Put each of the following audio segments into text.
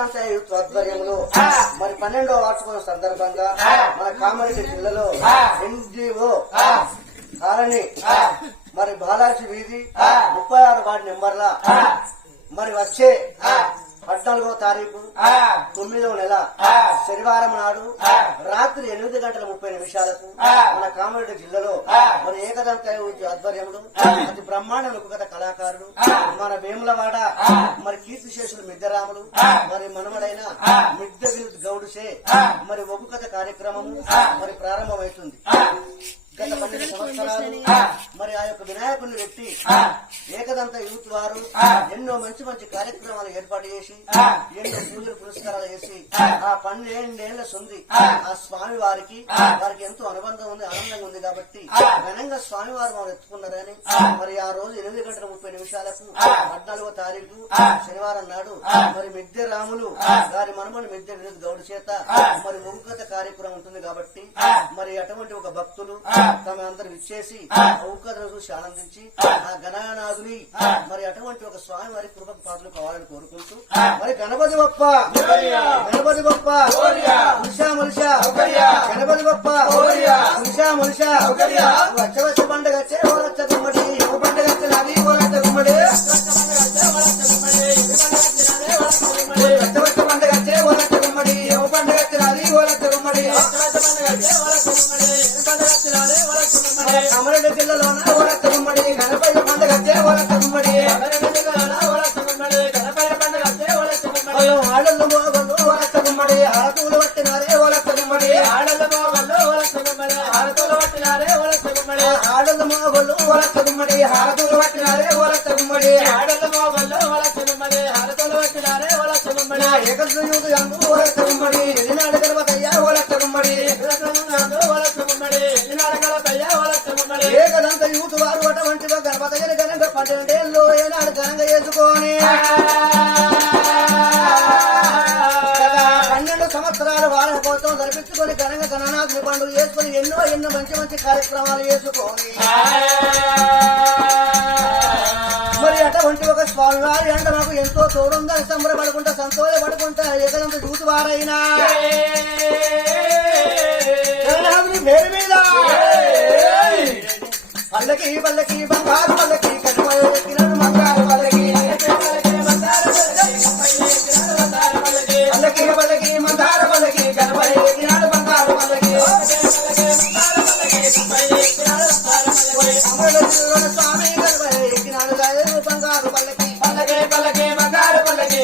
Ekadanta youth ఆధ్వర్యంలో మరి 12వ వార్షికోత్సవం సందర్భంగా మన కామారెడ్డి జిల్లాలో ఎన్జిఓ కాలనీ మరి బాలాజీ వీధి 36 వార్డు నెంబర్ల మరి వచ్చే 14వ తారీఖు 9వ నెల శనివారం నాడు రాత్రి 8:30 మన కామారెడ్డి జిల్లాలో మరి ఏకదంత ఆధ్వర్యంలో అతి బ్రహ్మాండ లోకగత కళాకారుడు మన వేములవాడ మరి కీర్తిశేషులు మిద్దరాములు మరి మనవడైన మిద్ద వినోద్ గౌడుసే మరి ఒగ్గుకథ కార్యక్రమము మరి ప్రారంభమవుతుంది. గత 12 సంవత్సరాలు మరి ఆ యొక్క వినాయకుడిని పెట్టి ఏకదంత యూత్ వారు ఎన్నో మంచి మంచి కార్యక్రమాలు ఏర్పాటు చేసి ఎన్నో పూజలు పురస్కారాలు చేసి ఆ 12 ఏళ్ల సుంది ఆ స్వామి వారికి ఎంతో అనుబంధం ఉంది, ఆనందంగా ఉంది కాబట్టి ఘనంగా స్వామి వారు మనం ఎత్తుకున్నారని మరి ఆ రోజు 8:30 14వ తారీఖు శనివారం నాడు మరి మిద్దె రాములు గారి మనమని మిద్దె వినోద్ గౌడ్ చేత మరి ఒగ్గుకథ కార్యక్రమం ఉంటుంది కాబట్టి మరి అటువంటి ఒక భక్తులు తమ అందరు ఇచ్చేసి ఔకథను చూసి ఆనందించి ఆ గణనాథుని మరి అటువంటి ఒక స్వామి వారి కృపకు పాత్రలు కావాలని కోరుకుంటూ మరి గణపతి బప్ప గణపతి బప్ప ములిషా ములిషా గణపతి బప్ప ములిషా ములిషా వచ్చ పండుగ వచ్చే ఓరచ్చ గుమ్మడి ఓ పండుగ వచ్చి ఓరచ్చ గుమ్మడి వచ్చ పండుగ వచ్చే ఓరచ్చ గుమ్మడి ఓ పండుగ వచ్చి ఓరచ్చ గుమ్మడి కామారెడ్డి జిల్లాలోన ఓరచ్చ గుమ్మడి గణపతి పండుగ వచ్చే ఓరచ్చ గుమ్మడి ఆడళ్ళు మోగళ్ళు ఓరచ్చ గుమ్మడి ఆడతూలు పట్టినారే ఓరచ్చ గుమ్మడి ఆడళ్ళు మోగళ్ళు ఓరచ్చ గుమ్మడి ఆడతూలు పట్టినారే ఓరచ్చ గుమ్మడి ఆడళ్ళు మోగళ్ళు ఓరచ్చ గుమ్మడి ఆడతూలు పట్టినారే ఓరచ్చ గుమ్మడి ఆడళ్ళు మోగళ్ళు ఓరచ్చ గుమ్మడి ఆడతూలు పట్టినారే ఓరచ్చ గుమ్మడి ఏకదంత యూత్ యందు ఓరచ్చ గుమ్మడి ఎదినాడు గణపతయ్య ఓరచ్చ గుమ్మడి ఓరచ్చ గుమ్మడి ఎదినాడు గణపతయ్య ఓరచ్చ గుమ్మడి ఏకదంత యూత్ వారు అటువంటి గణపతయ్యని ఘనంగా 12 ఏళ్ళు ఏనాడు ఘనంగా చేసుకొని 12 సంవత్సరాలు వాళ్ళ కోసం జరిపించుకొని ఘనంగా గణనాథుని పండుగ చేసుకుని ఎన్నో మంచి మంచి కార్యక్రమాలు చేసుకొని మరి అటువంటి ఒక స్వామి వారి అంటే మాకు ఎంతో తోడుందని సంబరపడుకుంటా సంతోషపడుకుంటా ఏకదంత యూత్ వారైనా గణనాథుని పేరు మీద పల్లకి పల్లకి బంగారు పల్లకి కట్టుబడిన బంగారు పల్లకి పల్లకి పల్లకి మందార పల్లకి కనబడిన బంగారు పల్లకి స్వామి కనబడినాడు బంగారు పల్లకి పల్లకి పల్లకి బంగారు పల్లకి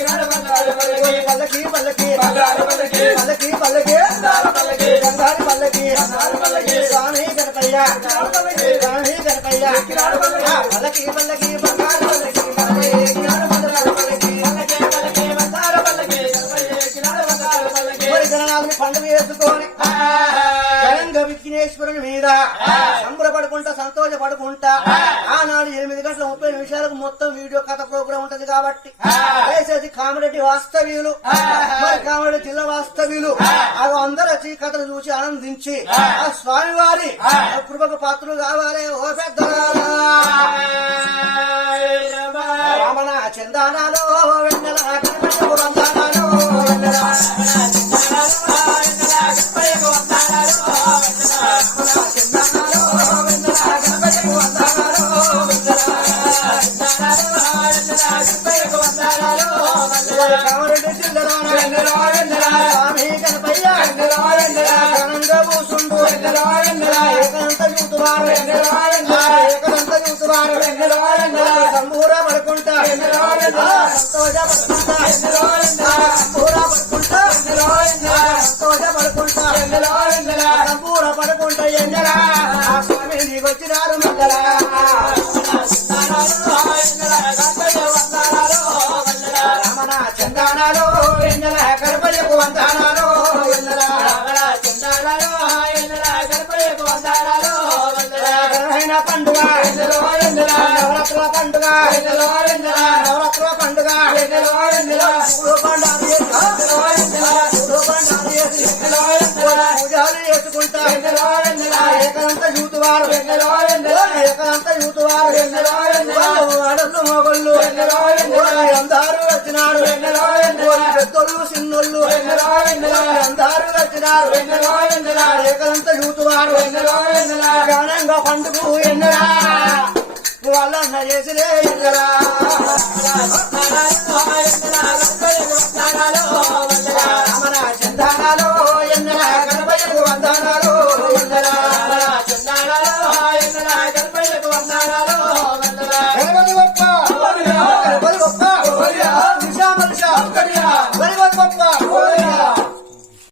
కనబడినాడు బంగారు పల్లకి పల్లకి పల్లకి బంగారు పల్లకి పల్లకి పల్లకి బంగారు పల్లకి బంగారు పల్లకి బంగారు పల్లకి స్వామి కనపయ్య స్వామి కనపయ్య పల్లకి పల్లకి బంగారు పల్లకి కనబడినాడు బంగారు పల్లకి పల్లకి పల్లకి బంగారు పల్లకి కనబడినాడు బంగారు పల్లకి మరి గణనాథుని పండుగ చేసుకొని ఘనంగా విఘ్నేశ్వరుని మీద సంబరపడుకుంటా సంతోషపడుకుంటా ఆనాడు 8:30 మొత్తం వీడియో కథ ప్రోగ్రాం ఉంటది కాబట్టి దయచేసి కామారెడ్డి వాస్తవ్యులు మరి కామారెడ్డి జిల్లా వాస్తవ్యులు అవి అందరూ వచ్చి కథను చూసి ఆనందించి ఆ స్వామి వారి కృపకు పాత్రలు కావాలి. ఓ పెద్ద రామణ చందానాలో వెన్నెల వందనాలు కామారెడ్డి జిల్లాలో స్వామి కనపయ్య ఘనంగా కూర్చుంటూ ఏకదంత యూత్ వారు ఏకదంత యూత్ వారు సంబూర పడుకుంటా సంతోషపడుకుంటా సంబూర పడుకుంటా సంతోషపడుకుంటా సంబూర పడుకుంటా ఎన్నెలా స్వామి వచ్చినారు మంగళ రమణ చందానాలు ఎన్నెల కనపయ్యకు వందనాలు చందానాలు ఎన్నెల కనపయ్యకు వందనాలు పండుగ నవరాత్రుల పండుగ నవరాత్రుల పండుగ పూజాలు చేసుకుంటా ఏకదంత యూత్ వారు ఏకదంత యూత్ వారు ఆడళ్ళు మొగళ్ళు అందరూ వచ్చినాడు పెద్దోళ్ళు చిన్నోళ్ళు అందరూ వచ్చినారు ఏకంతా చూతువారు ఘనంగా పండుగ ఎన్నరా వాళ్ళన్న చేసిలే ఎన్నరా